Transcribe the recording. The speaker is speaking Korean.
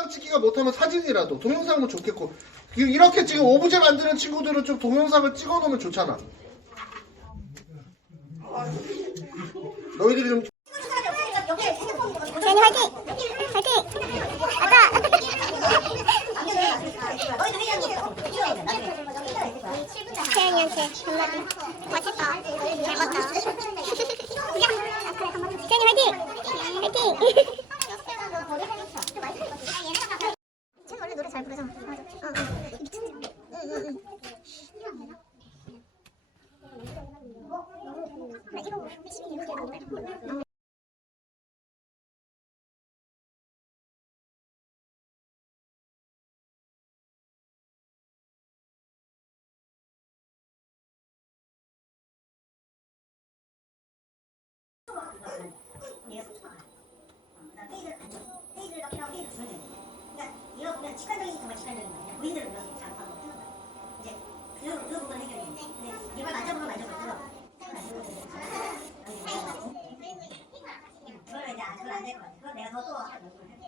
동영상 찍기가 못하면 사진이라도 동영상은 좋겠고 이- 이렇게 지금 오브제 만드는 친구들은 좀 동영상을 찍어 놓으면 좋잖아 너희들이 좀 제니 화이팅! 화이팅! 아까 세연이한테 한마디 멋있다 잘 봤다 세연이 화이팅! 화이팅! 잘 부르잖아 맞아 어. 미쳤지 응응응 나 이거 열심히 이렇게 페이 눌러서 작업하고. 이제 그, 그. 근데 이걸 만져보면 만져볼수록 그걸 이제 안, 그건 안될 것 같아. 그건 내가 더또.